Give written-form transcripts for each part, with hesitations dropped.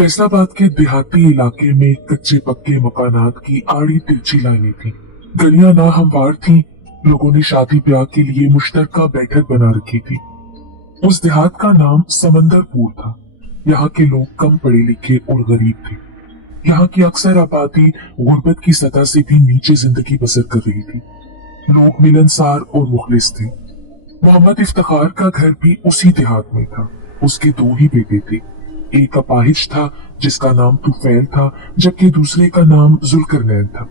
फैसलाबाद के देहाती इलाके में कच्चे पक्के मकानात की आड़ी तिरछी लाइनें थी। गलियां ना हमवार थी। लोगों ने शादी ब्याह के लिए मुश्तरका बैठक बना रखी थी। उस देहात का नाम समंदरपुर था। यहाँ के लोग कम पढ़े लिखे और गरीब थे। यहाँ की अक्सर आबादी गुर्बत की सतह से भी नीचे जिंदगी बसर कर रही थी। लोग मिलनसार और मुखलिस थे। मोहम्मद इफ्तिखार का घर भी उसी देहात में था। उसके दो ही बेटे थे। एक अपाहिज था जिसका नाम तुफैल था, जबकि दूसरे का नाम जुल्करनैन था,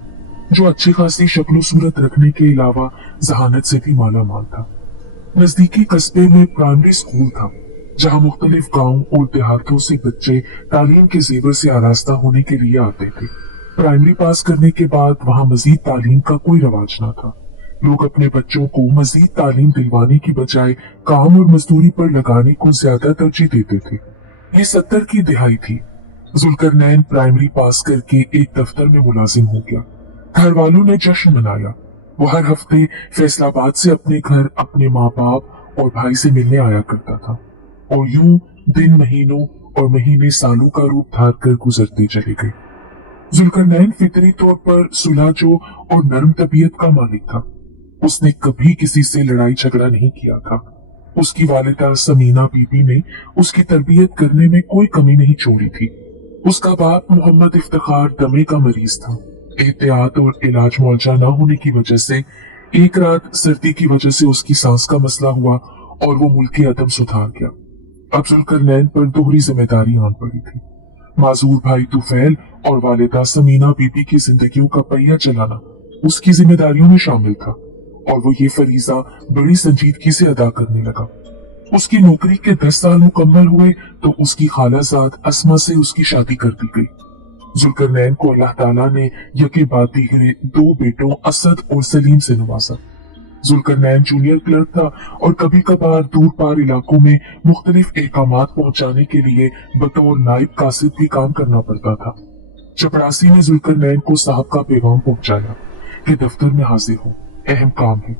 जो अच्छी खासी शक्ल सूरत रखने के अलावा जहानत से भी माला माल था। नजदीकी कस्बे में प्राइमरी स्कूल था, जहां मुख्तलिफ गांव और देहातों से बच्चे तालीम के जेवर से आरास्ता होने के लिए आते थे। प्राइमरी पास करने के बाद वहां मजीद तालीम का कोई रवाज न था। लोग अपने बच्चों को मजीद तालीम दिलवाने की बजाय काम और मजदूरी पर लगाने को ज्यादा तरजीह देते थे। ये 70 की दिहाई थी। जुल्करनैन प्राइमरी पास करके एक दफ्तर में मुलाजिम हो गया। घर वालों ने जश्न मनाया। वो हर हफ्ते फैसलाबाद से अपने घर अपने माँ बाप और भाई से मिलने आया करता था, और यूं दिन महीनों और महीने सालों का रूप धार कर गुजरते चले गए। जुल्करनैन फितरी तौर पर सुलहजो और नरम तबीयत का मालिक था। उसने कभी किसी से लड़ाई झगड़ा नहीं किया था। उसकी वालिदा समीना बीबी ने उसकी तरबियत करने में कोई कमी नहीं छोड़ी थी। उसका बाप मोहम्मद इफ्तिखार दमे का मरीज था। एहतियात और इलाज मुआवजा न होने की वजह से एक रात सर्दी की वजह से उसकी सांस का मसला हुआ और वो मुल्की अदम सुधार गया। अब जुल्करनैन पर दोहरी जिम्मेदारी आन पड़ी थी। माजूर भाई तुफैल और वालिदा समीना बीबी की जिंदगियों का पहिया चलाना उसकी जिम्मेदारियों में शामिल था, और वो ये फरीजा बड़ी संजीदगी से अदा करने लगा। उसकी नौकरी के 10 साल मुकम्मल हुए तो उसकी खालाजाद अस्मा से उसकी शादी कर दी गई। जुल्करनैन को अल्लाह ताला ने यके बाद दीगरे 2 बेटों असद और सलीम से नवाजा। जुल्करनैन जूनियर क्लर्क था और कभी कभार दूर पार इलाकों में मुख्तलिफ एहकामात पहुंचाने के लिए बतौर नायब कासिद भी काम करना पड़ता था। चपरासी ने जुल्करनैन को साहब का पैगाम पहुंचाया कि दफ्तर में हाजिर हो, अहम काम है।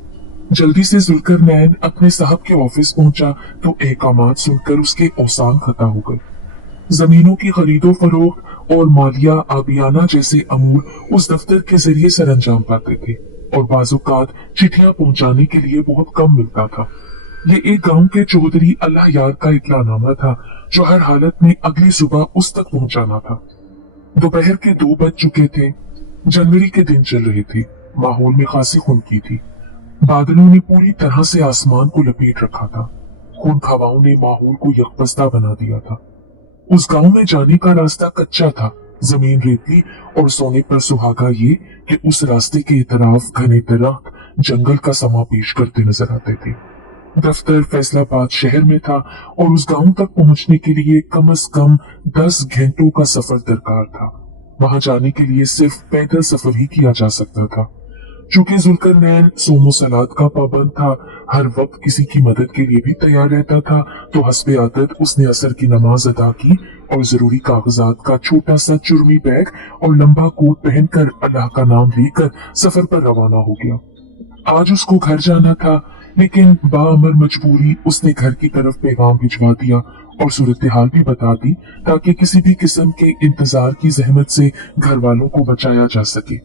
जल्दी से जुल्करनैन अपने साहब के ऑफिस पहुंचा तो एहकामात सुनकर उसके औसान खता हो गए। जमीनों की खरीदो फरोख्त और मालिया आबियाना जैसे अमूर उस दफ्तर के जरिए सर अंजाम पाते थे, और बाजुकात चिट्ठियां पहुंचाने के लिए बहुत कम मिलता था। ये एक गांव के चौधरी अल्लाह यार का इतलानामा था, जो हर हालत में अगली सुबह उस तक पहुंचाना था। दोपहर के 2 बज चुके थे। जनवरी के दिन चल रहे थे। माहौल में खासी खुनकी थी। बादलों ने पूरी तरह से आसमान को लपेट रखा था। खून हवाओं ने माहौल को यकबस्ता बना दिया था। उस गांव में जाने का रास्ता कच्चा था, जमीन रेतली, और सोने पर सुहागा ये कि उस रास्ते के इतराफ घने दरख्त जंगल का समा पेश करते नजर आते थे। दफ्तर फैसलाबाद शहर में था और उस गांव तक पहुंचने के लिए कम से कम 10 घंटों का सफर दरकार था। वहां जाने के लिए सिर्फ पैदल सफर ही किया जा सकता था। चूंकि जुल्करनैन सोमो सलात का पाबंद था, हर वक्त किसी की मदद के लिए भी तैयार रहता था, तो हस्बे आदत उसने असर की नमाज अदा की और जरूरी कागजात का छोटा सा चुर्मी बैग और लंबा कोट पहनकर अल्लाह का नाम लेकर सफर पर रवाना हो गया। आज उसको घर जाना था, लेकिन बाअमर मजबूरी उसने घर की तरफ पैगाम भिजवा दिया और सूरत हाल भी बता दी, ताकि किसी भी किस्म के इंतजार की जहमत से घर वालों को बचाया जा सके।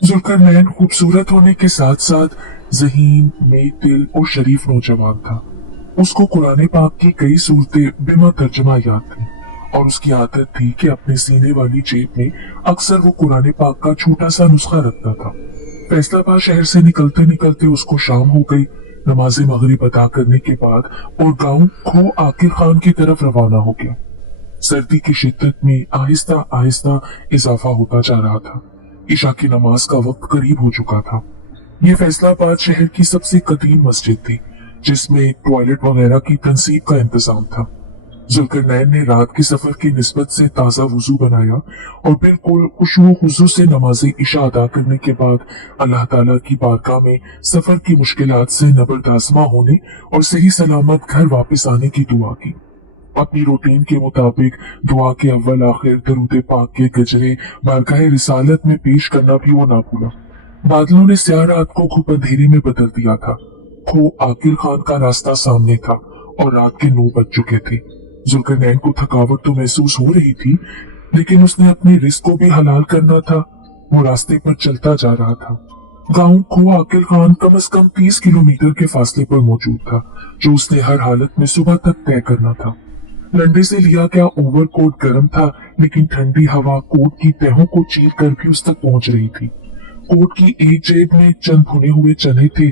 जुल्करनैन खूबसूरत होने के साथ साथ ज़हीन, नेक दिल और शरीफ नौजवान था। उसको कुरान पाक की कई सूरतें बिमा तर्जमा याद थी, और उसकी आदत थी कि अपने सीने वाली जेब में अक्सर वो कुरान पाक का छोटा सा नुस्खा रखता था। फैसलाबाद शहर से निकलते निकलते उसको शाम हो गई। नमाज मगरिब अदा करने के बाद और गांव खो आकिर खान की तरफ रवाना हो गया। सर्दी की शिद्दत में आहिस्ता आहिस्ता इजाफा होता जा रहा था। इशा की नमाज का वक्त करीब हो चुका था। ये फैसलाबाद शहर की सबसे कदीम मस्जिद थी, जिसमें टॉयलेट वगैरह की तंसीब का इंतजाम था। जुल्करनैन ने रात के सफर की निस्बत से ताजा वुजू बनाया और बिल्कुल खुशू खुजू से नमाज इशा अदा करने के बाद अल्लाह ताला की बारगाह में सफर की मुश्किलात से नबरदाज़मा होने और सही सलामत घर वापस आने की दुआ की। अपनी रूटीन के मुताबिक दुआ के अव्वल आखिर दरूद पाक के गजरे बारगाह रिसालत में पेश करना भी वो ना भूला। बादलों ने स्याह रात को खूब अंधेरे में बदल दिया था। खो आकिर खान का रास्ता सामने था और रात के 9 बज चुके थे। जुल्करनैन को थकावट तो महसूस हो रही थी, लेकिन उसने अपने रिस्क को भी हलाल करना था। वो रास्ते पर चलता जा रहा था। गांव कुआ अकील खान कम से कम 30 किलोमीटर के फासले पर मौजूद था, जो उसने हर हालत में सुबह तक तय करना था। लंडे से लिया गया ओवरकोट गर्म था, लेकिन ठंडी हवा कोट की तहों को चीर कर भी उस तक पहुंच रही थी। कोट की एक जेब में चंद भुने हुए चने थे।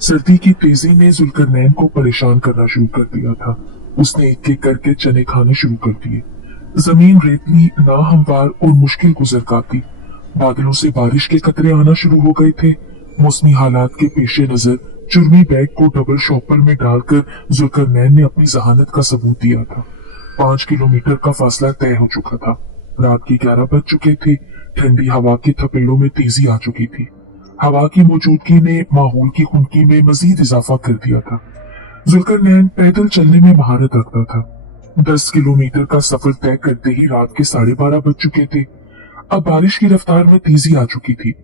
सर्दी की तेजी ने जुल्करनैन को परेशान करना शुरू कर दिया था। उसने एक एक करके चने खाने शुरू कर दिए। जमीन रेतली, नाहमवार और मुश्किल गुजरगा थी। बादलों से बारिश के कतरे आना शुरू हो गए थे। मौसमी हालात के पेशे नजर चुर्मी बैग को डबल शॉपर में डालकर जुल्करनैन ने अपनी जहानत का सबूत दिया था। 5 किलोमीटर का फासला तय हो चुका था। रात के 11 बज चुके थे। ठंडी हवा के थपेड़ों में तेजी आ चुकी थी। हवा की मौजूदगी ने माहौल की खुनकी में मजीद इजाफा कर दिया था। जुल्करनैन पैदल चलने में महारत रखता था। 10 किलोमीटर का सफर तय करते ही रात के 12:30 बज चुके थे। अब बारिश की रफ्तार में तेजी आ चुकी थी।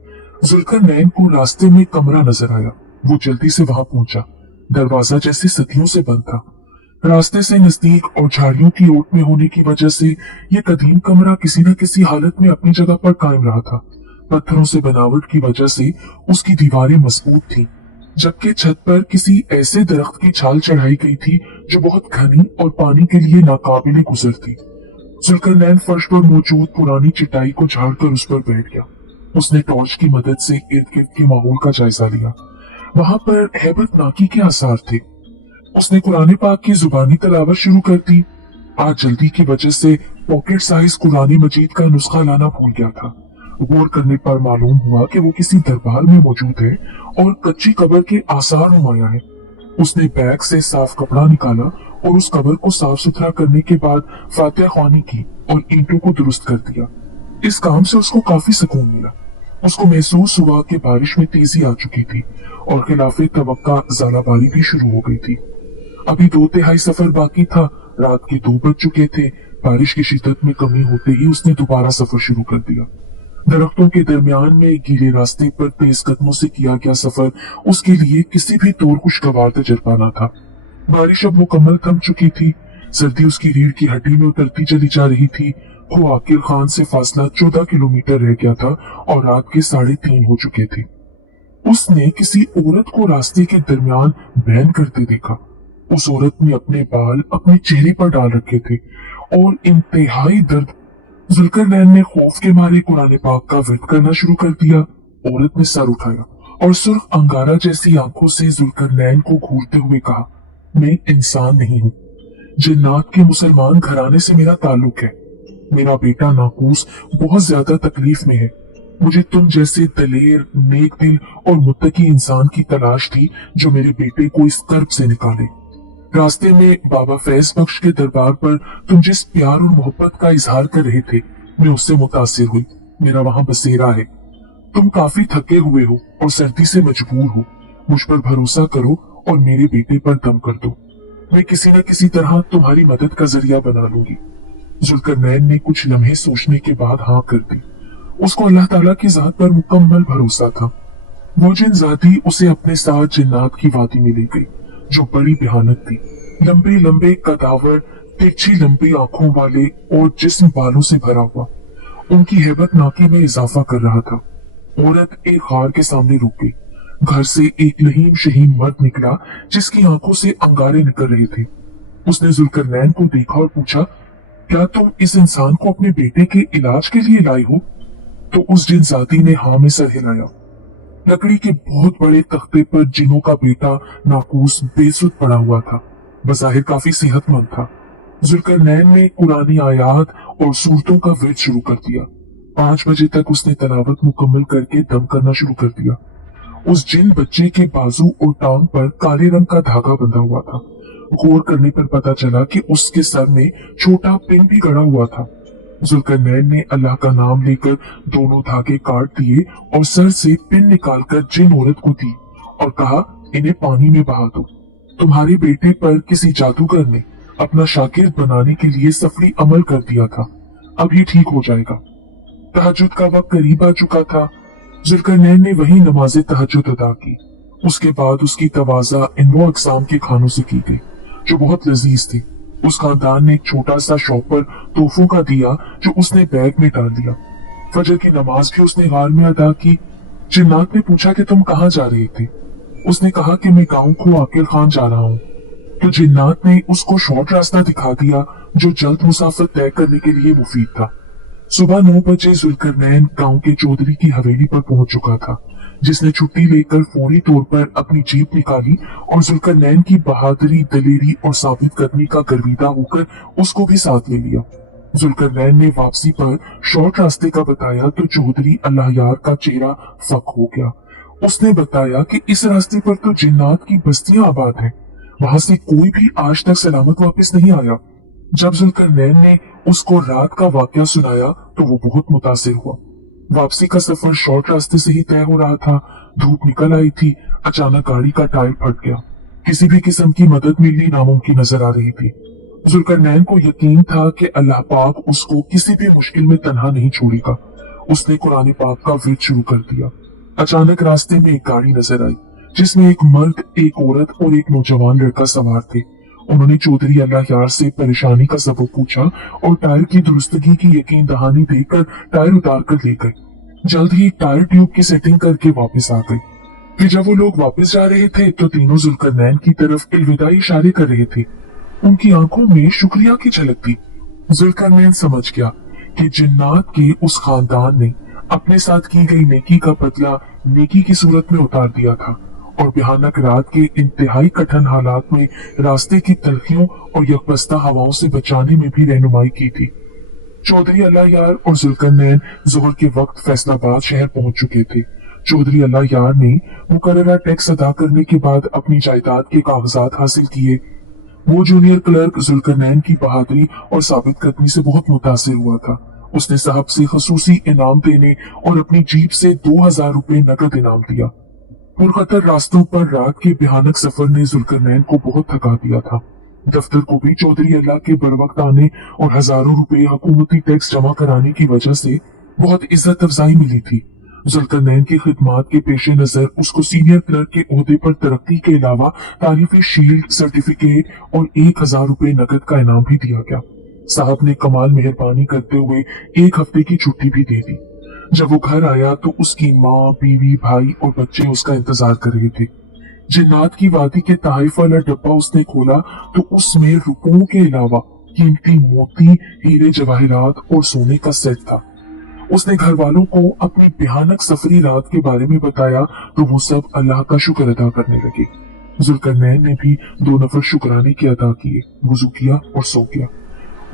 जुल्करनैन को रास्ते में कमरा नजर आया। वो जल्दी से वहां पहुंचा। दरवाजा जैसे सदियों से बंद था। रास्ते से नजदीक और झाड़ियों की ओट में होने की वजह से यह कदीम कमरा किसी न किसी हालत में अपनी जगह पर कायम रहा था। पत्थरों से बनावट की वजह से उसकी दीवारें मजबूत थीं, जबकि छत पर किसी ऐसे दरख्त की छाल चढ़ाई गई थी जो बहुत घनी और पानी के लिए नाकाबिले गुजर थी। जुल्करनैन फर्श पर मौजूद पुरानी चटाई को झाड़कर उस पर बैठ गया। उसने टॉर्च की मदद से इर्द गिर्द के माहौल का जायजा लिया। वहां पर हैबतनाकी के आसार थे। उसने कुरान पाक की जुबानी तलावत शुरू कर दी। आज जल्दी की वजह से पॉकेट साइज कुरान मजीद का नुस्खा लाना भूल गया था। गौर करने पर मालूम हुआ कि वो किसी दरबार में मौजूद है और कच्ची कब्र के आसार नुमाया है। उसने बैग से साफ कपड़ा निकाला और उस कब्र को साफ सुथरा करने के बाद फातिहा ख्वानी की और ईंटों को दुरुस्त कर दिया। इस काम से उसको काफी सुकून मिला। उसको महसूस हुआ कि बारिश में तेजी आ चुकी थी और खिलाफे तवक्का ज़ालाबारी भी शुरू हो गई थी। अभी 2/3 सफर बाकी था। रात के 2 बज चुके थे। बारिश की शिद्दत में कमी होते ही उसने दोबारा सफर शुरू कर दिया। दरख्तों के दरमियान में गीले रास्ते पर तेज कदमों से किया गया सफर उसके लिए किसी भी तौर खुशगवार तजुर्बा न था। बारिश अब मुकम्मल थम चुकी थी। सर्दी उसकी रीढ़ की हड्डी में उतरती चली जा रही थी। वो आकिल खान से फासला 14 किलोमीटर रह गया था और रात के 3:30 हो चुके थे। उसने किसी औरत को रास्ते के दरमियान बैन करते देखा। उस औरत ने अपने बाल अपने चेहरे पर डाल रखे थे और इंतहाई दर्द। जुल्करनैन ने खौफ के मारे कुरान पाक का विर्द करना शुरू कर दिया। औरत ने सर उठाया और सुर्ख अंगारा जैसी आंखों से जुल्करनैन को घूरते हुए कहा, मैं इंसान नहीं हूँ। जिन्नात के मुसलमान घराने से मेरा ताल्लुक है। मेरा बेटा नाकूस बहुत ज्यादा तकलीफ में है। मुझे तुम जैसे दलेर, नेक दिल और मुत्तकी इंसान की तलाश थी जो मेरे बेटे को इस कर्ब से निकाले। रास्ते में बाबा फैज बख्श के दरबार पर तुम जिस प्यार और मोहब्बत का इजहार कर रहे थे, मैं उससे मुतासिर हुई। मेरा वहां बसेरा है। तुम काफी थके हुए हो और सर्दी से मजबूर हो। मुझ पर भरोसा करो और मेरे बेटे पर दम कर दो। मैं किसी न किसी तरह तुम्हारी मदद का जरिया बना लूंगी। जुल्करनैन ने कुछ लम्हे सोचने के बाद हाँ कर दी। उसको अल्लाह ताला की जात पर मुकम्मल भरोसा था। वो जिन जाती उसे अपने साथ जिन्नात की वादी में ले गई, जो बड़ी भयानक थी। लंबे लंबे कदावर, तिरछी लंबी आंखों वाले और जिस्म बालों से भरा हुआ, उनकी हैबतनाकी में इजाफा कर रहा था। औरत एक गार के सामने रुक गई। घर से एक लहीम शहीम मर्द निकला जिसकी आंखों से अंगारे निकल रहे थे। उसने जुल्करनैन को देखा और पूछा, क्या तुम इस इंसान को अपने बेटे के इलाज के लिए लाए हो? तो उस जिनजाती ने हाँ में सर हिलाया। लकड़ी के बहुत बड़े तख्ते पर जिनों का बेटा नाकूस बेसुध पड़ा हुआ था। बज़ाहिर काफी सेहतमंद था। जुल्करनैन ने कुरानी आयात और सूरतों का विर्द शुरू कर दिया। 5 बजे तक उसने तलावत मुकम्मल करके दम करना शुरू कर दिया। उस जिन बच्चे के बाजू और टांग पर काले रंग का धागा बंधा हुआ था। गौर करने पर पता चला कि उसके सर में छोटा पिन भी गड़ा हुआ था। जुल्करनैन ने अल्लाह का नाम लेकर दोनों धागे काट दिए और सर से पिन निकालकर जिन औरत को दी और कहा, इन्हें पानी में बहा दो। तुम्हारे बेटे पर किसी जादूगर ने अपना शागिर्द बनाने के लिए सफरी अमल कर दिया था। अब ये ठीक हो जाएगा। तहज्जुद का वक्त करीब आ चुका था। जुल्करनैन ने वही नमाज तहज्जुद अदा की। उसके बाद उसकी तवाज़ा इन वो अक़साम के खानों से की गई जो बहुत लजीज थे। उस खानदान ने एक छोटा सा शॉपर तोहफों का दिया जो उसने बैग में डाल दिया। फजर की नमाज भी उसने गार में अदा की। जिन्नात ने पूछा कि तुम कहाँ जा रहे थे? उसने कहा कि मैं गांव को आकिर खान जा रहा हूँ। तो जिन्नात ने उसको शॉर्ट रास्ता दिखा दिया जो जल्द मुसाफिर तय करने के लिए मुफीद था। सुबह 9 बजे जुल्करनैन गांव के चौधरी की हवेली पर पहुंच चुका था, जिसने छुट्टी लेकर फौरी तौर पर अपनी जीप निकाली और जुल्करनैन की बहादुरी, दलेरी और साबित कदमी का गर्विदा होकर उसको भी साथ ले लिया। जुल्करनैन ने वापसी पर शॉर्ट रास्ते का बताया तो चौधरी अल्लाह यार का चेहरा फक हो गया। उसने बताया कि इस रास्ते पर तो जिन्नात की बस्तियां आबाद हैं, वहां से कोई भी आज तक सलामत वापस नहीं आया। जब जुल्करनैन ने उसको रात का वाकया सुनाया तो वो बहुत मुतासिर हुआ। वापसी का सफर शॉर्ट रास्ते से ही तय हो रहा था। धूप निकल आई थी। अचानक गाड़ी का टायर फट गया। किसी भी किस्म की मदद मिलनी नामुमकिन नजर आ रही थी। जुल्करनैन को यकीन था कि अल्लाह पाक उसको किसी भी मुश्किल में तन्हा नहीं छोड़ेगा। उसने कुरान पाक का विर्द शुरू कर दिया। अचानक रास्ते में एक गाड़ी नजर आई जिसमें एक मर्द, एक औरत और एक नौजवान लड़का सवार थे। उन्होंने चौधरी अल्लाह यार से परेशानी का सबब पूछा और टायर की दुरुस्तगी की यकीन दहानी देकर टायर उतार कर ले गए। जल्द ही टायर ट्यूब की सेटिंग करके वापस आ गई। फिर जब वो लोग वापस जा रहे थे तो तीनों जुल्करनैन की तरफ अलविदाई इशारे कर रहे थे। उनकी आंखों में शुक्रिया की झलक थी। जुल्करनैन समझ गया कि जिन्नात के उस खानदान ने अपने साथ की गई नेकी का बदला नेकी की सूरत में उतार दिया था और भयानक रात के इंतहाई कठिन हालात में रास्ते की तलखियों और यकबस्ता हवाओं से बचाने में भी रहनुमाई की थी। चौधरी अल्लाह यार और जुल्करनैन जोहर के वक्त फैसलाबाद शहर पहुंच चुके थे। चौधरी अल्लाह यार ने मुकर्ररा टैक्स अदा करने के बाद अपनी जायदाद के कागजात हासिल किए। वो जूनियर क्लर्क जुल्करनैन की बहादुरी और साबित कदमी से बहुत मुतासिर हुआ था। उसने साहब से खसूसी इनाम देने और अपनी जीप से 2000 रुपए नकद इनाम दिया। पुरखतर रास्तों पर रात के भयानक सफर ने जुल्करनैन को बहुत थका दिया था। दफ्तर को भी चौधरी अल्लाह के बरवक्त आने और हजारों रुपए हुकूमती टैक्स जमा कराने की वजह से बहुत इज्जत अफजाई मिली थी। जुल्करनैन की खिदमात के पेश नजर उसको सीनियर क्लर्क के ओहदे पर तरक्की के अलावा तारीफी शील्ड, सर्टिफिकेट और 1000 रुपए नकद का इनाम भी दिया गया। साहब ने कमाल मेहरबानी करते हुए 1 हफ्ते की छुट्टी भी दे दी। जब वो घर आया तो उसकी माँ, बीवी, भाई और बच्चे उसका इंतजार कर रहे थे। जिन्नात की वादी के तहफ वाला डब्बा उसने खोला तो उसमें रुपयों के अलावा कीमती मोती, हीरे, जवाहरात और सोने का सेट था। उसने घर वालों को अपनी भयानक सफरी रात के बारे में बताया तो वो सब अल्लाह का शुक्र अदा करने लगे। जुल्करनैन ने भी 2 नफर शुक्राने के अदा किए, वुजू किया और सो गया।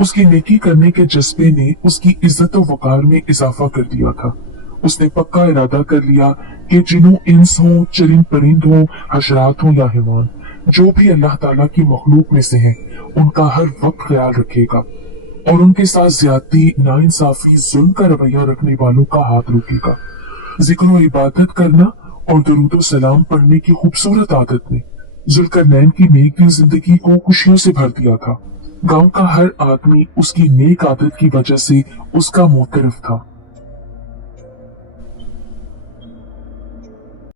उसकी नेकी करने के जज्बे ने उसकी इज्जत और वकार में इजाफा कर दिया था। उसने पक्का इरादा कर लिया कि जिन्हों इंस हो, चरिंद परिंद हो, हशरात हो या हैवान, जो भी अल्लाह ताला की मखलूक में से हैं, उनका हर वक्त ख्याल रखेगा और उनके साथ ज्यादती, नाइंसाफी, जुल्म का रवैया रखने वालों का हाथ रोकेगा। जिक्र और इबादत करना और दरूद सलाम पढ़ने की खूबसूरत आदत ने जुल्करनैन की नेक दिल जिंदगी को खुशियों से भर दिया था। गांव का हर आदमी उसकी नेक आदत की वजह से उसका मोतरफ था।